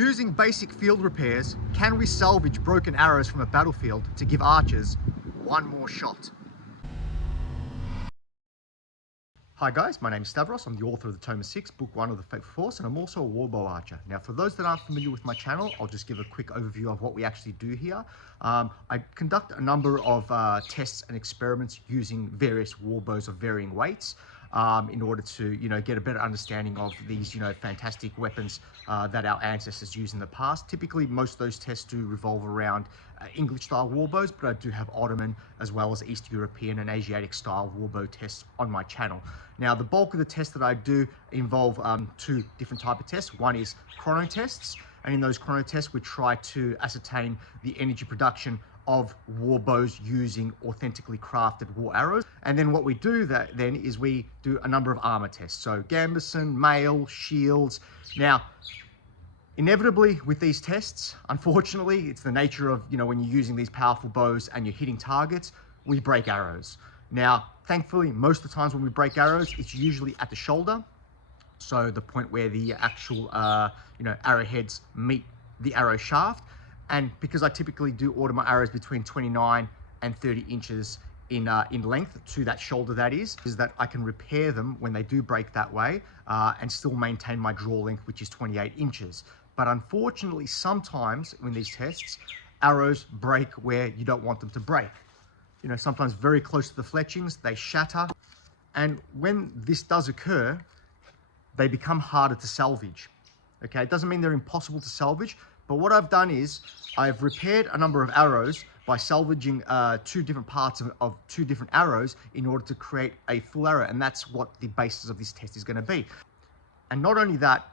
Using basic field repairs, can we salvage broken arrows from a battlefield to give archers one more shot? Hi guys, my name is Stavros. I'm the author of the Tome of 6, Book 1 of the Faithful Force, and I'm also a warbow archer. Now, for those that aren't familiar with my channel, I'll just give a quick overview of what we actually do here. I conduct a number of tests and experiments using various warbows of varying weights in order to, get a better understanding of these, fantastic weapons that our ancestors used in the past. Typically, most of those tests do revolve around English-style warbows, but I do have Ottoman as well as East European and Asiatic-style warbow tests on my channel. Now, the bulk of the tests that I do involve two different types of tests. One is chrono tests, and in those chrono tests, we try to ascertain the energy production of warbows using authentically crafted war arrows. And then what we do then is we do a number of armor tests. So gambeson, mail, shields. Now, inevitably with these tests, unfortunately, it's the nature of, when you're using these powerful bows and you're hitting targets, we break arrows. Now, thankfully, most of the times when we break arrows, it's usually at the shoulder. So the point where the actual, arrowheads meet the arrow shaft. And because I typically do order my arrows between 29 and 30 inches in length to that shoulder, that is that I can repair them when they do break that way and still maintain my draw length, which is 28 inches. But unfortunately, sometimes in these tests, arrows break where you don't want them to break. Sometimes very close to the fletchings, they shatter. And when this does occur, they become harder to salvage. Okay, it doesn't mean they're impossible to salvage, but what I've done is I've repaired a number of arrows by salvaging two different parts of two different arrows in order to create a full arrow. And that's what the basis of this test is going to be. And not only that,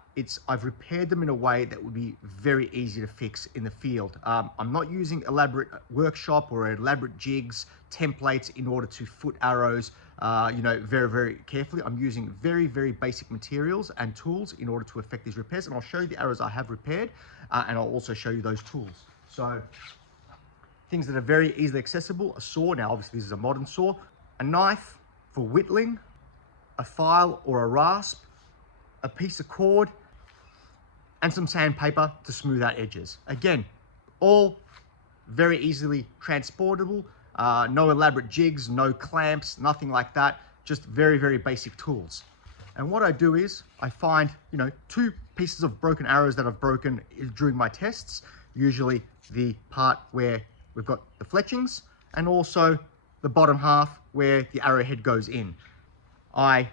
I've repaired them in a way that would be very easy to fix in the field. I'm not using elaborate workshop or elaborate jigs, templates in order to foot arrows, very, very carefully. I'm using very, very basic materials and tools in order to effect these repairs. And I'll show you the arrows I have repaired, and I'll also show you those tools. So things that are very easily accessible: a saw. Now, obviously, this is a modern saw. A knife for whittling, a file or a rasp, a piece of cord, and some sandpaper to smooth out edges. Again, all very easily transportable, no elaborate jigs, no clamps, nothing like that, just very, very basic tools. And what I do is I find, two pieces of broken arrows that I've broken during my tests, usually the part where we've got the fletchings and also the bottom half where the arrowhead goes in. I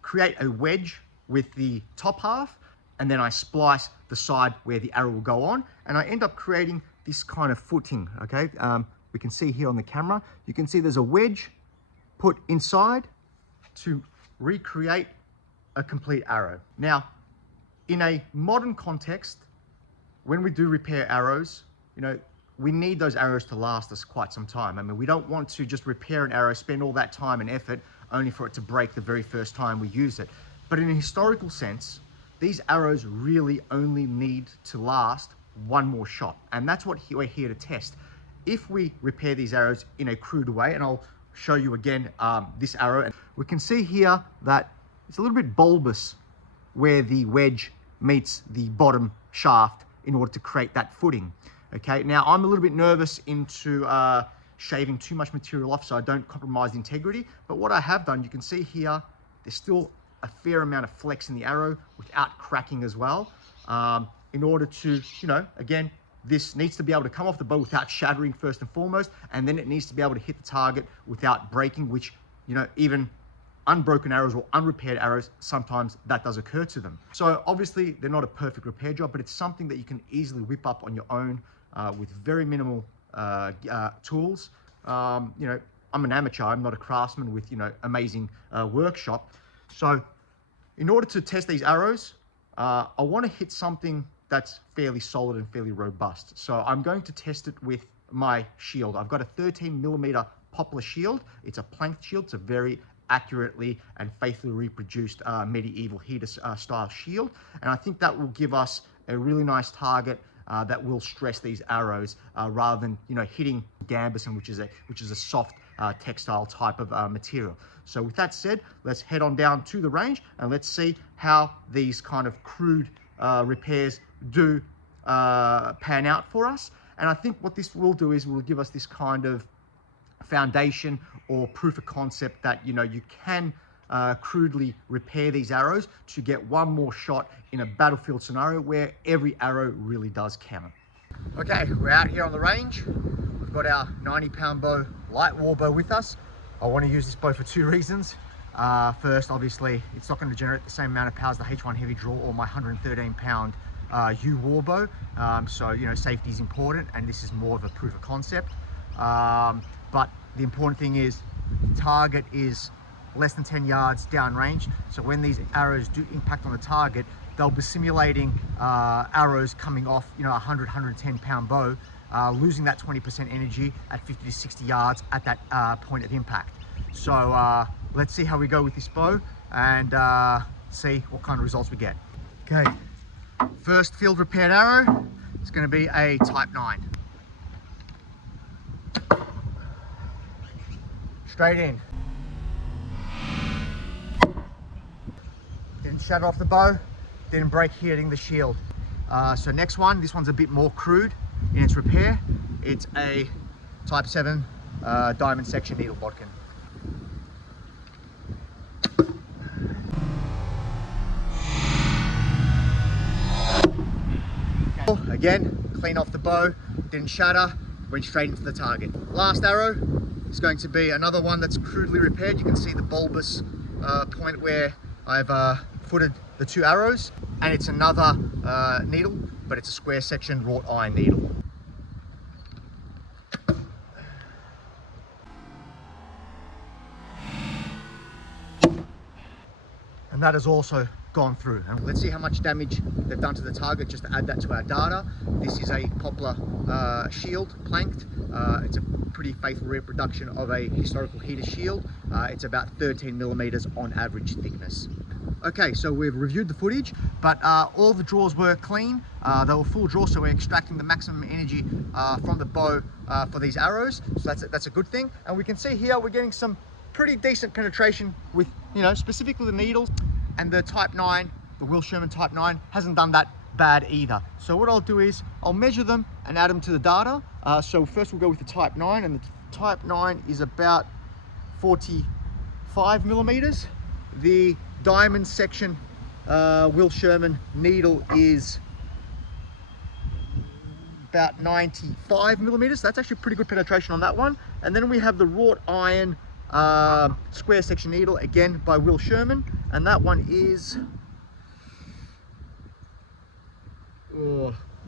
create a wedge with the top half, and then I splice the side where the arrow will go on, and I end up creating this kind of footing, okay? We can see here on the camera, you can see there's a wedge put inside to recreate a complete arrow. Now, in a modern context, when we do repair arrows, we need those arrows to last us quite some time. I mean, we don't want to just repair an arrow, spend all that time and effort only for it to break the very first time we use it. But in a historical sense, these arrows really only need to last one more shot. And that's what we're here to test. If we repair these arrows in a crude way, and I'll show you again this arrow, and we can see here that it's a little bit bulbous where the wedge meets the bottom shaft in order to create that footing. Okay, now I'm a little bit nervous into shaving too much material off so I don't compromise the integrity. But what I have done, you can see here, there's still a fair amount of flex in the arrow without cracking as well. In order to, again, this needs to be able to come off the bow without shattering first and foremost, and then it needs to be able to hit the target without breaking, which, even unbroken arrows or unrepaired arrows, sometimes that does occur to them. So obviously they're not a perfect repair job, but it's something that you can easily whip up on your own with very minimal tools. I'm an amateur, I'm not a craftsman with, amazing workshop. So in order to test these arrows, I want to hit something that's fairly solid and fairly robust. So I'm going to test it with my shield. I've got a 13mm poplar shield. It's a planked shield. It's a very accurately and faithfully reproduced medieval heater style shield. And I think that will give us a really nice target that will stress these arrows rather than hitting gambeson, which is a soft textile type of material. So with that said, let's head on down to the range and let's see how these kind of crude repairs do pan out for us. And I think what this will do is will give us this kind of foundation or proof of concept that, you know, you can crudely repair these arrows to get one more shot in a battlefield scenario where every arrow really does count. Okay, we're out here on the range. We've got our 90-pound bow light warbow with us. I want to use this bow for two reasons. First, obviously, it's not going to generate the same amount of power as the H1 heavy draw or my 113-pound U warbow. So, you know, safety is important, and this is more of a proof of concept. But the important thing is the target is less than 10 yards downrange. So when these arrows do impact on the target, they'll be simulating arrows coming off, you know, a 110-pound bow, losing that 20% energy at 50 to 60 yards at that point of impact. So let's see how we go with this bow and see what kind of results we get. Okay, first field repaired arrow is going to be a Type 9. Straight in. Didn't shatter off the bow, didn't break hitting the shield. So next one, this one's a bit more crude in its repair. It's a Type 7 diamond section needle bodkin. Again, clean off the bow, didn't shatter, went straight into the target. Last arrow is going to be another one that's crudely repaired. You can see the bulbous point where I've footed the two arrows, and it's another needle, but it's a square section wrought iron needle. And that has also gone through. And let's see how much damage they've done to the target, just to add that to our data. This is a poplar shield, planked. It's a pretty faithful reproduction of a historical heater shield. It's about 13 millimeters on average thickness. Okay, so we've reviewed the footage, but all the draws were clean. They were full draws, so we're extracting the maximum energy from the bow for these arrows. So that's a good thing. And we can see here we're getting some pretty decent penetration with, you know, specifically the needles. And the Type 9, the Will Sherman Type 9, hasn't done that bad either. So what I'll do is I'll measure them and add them to the data. So first we'll go with the Type 9, and the Type 9 is about 45 millimeters. The diamond section Will Sherman needle is about 95 millimeters. That's actually pretty good penetration on that one. And then we have the wrought iron square section needle, again by Will Sherman, and that one is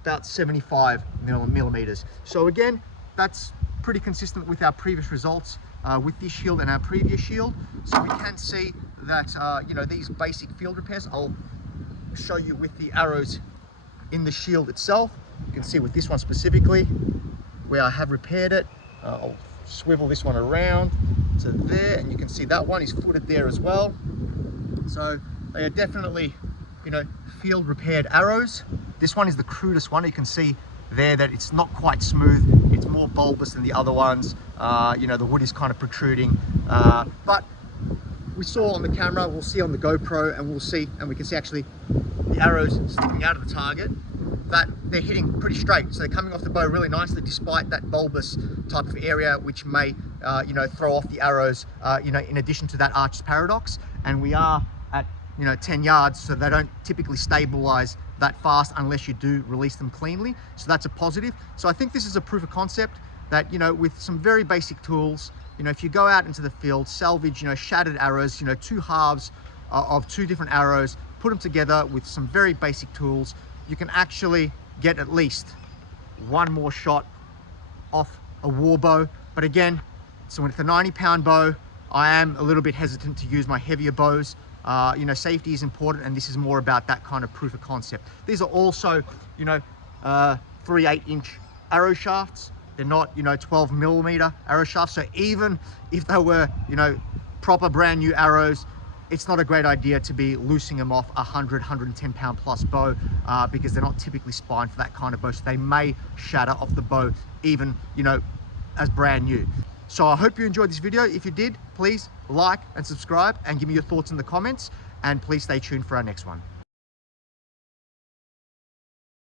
about 75 millimeters. So again, that's pretty consistent with our previous results with this shield and our previous shield. So we can see that you know, these basic field repairs, I'll show you with the arrows in the shield itself. You can see with this one specifically where I have repaired it. I'll swivel this one around to there, and you can see that one is footed there as well. So they are definitely, you know, field repaired arrows. This one is the crudest one. You can see there that it's not quite smooth. It's more bulbous than the other ones. You know, the wood is kind of protruding, but we saw on the camera, we'll see on the GoPro, and we'll see, and we can see actually the arrows sticking out of the target, that they're hitting pretty straight. So they're coming off the bow really nicely, despite that bulbous type of area, which may, you know, throw off the arrows, you know, in addition to that arches paradox. And we are at, you know, 10 yards, so they don't typically stabilize that fast unless you do release them cleanly. So that's a positive. So I think this is a proof of concept that, you know, with some very basic tools, you know, if you go out into the field, salvage, you know, shattered arrows, you know, two halves of two different arrows, put them together with some very basic tools, you can actually get at least one more shot off a warbow. But again, so with the 90-pound bow, I am a little bit hesitant to use my heavier bows. You know, safety is important, and this is more about that kind of proof of concept. These are also, you know, 3/8-inch arrow shafts. They're not, you know, 12 millimeter arrow shafts. So even if they were, you know, proper brand new arrows, it's not a great idea to be loosing them off a 110 pound plus bow because they're not typically spined for that kind of bow. So they may shatter off the bow even, you know, as brand new. So I hope you enjoyed this video. If you did, please like and subscribe and give me your thoughts in the comments, and please stay tuned for our next one.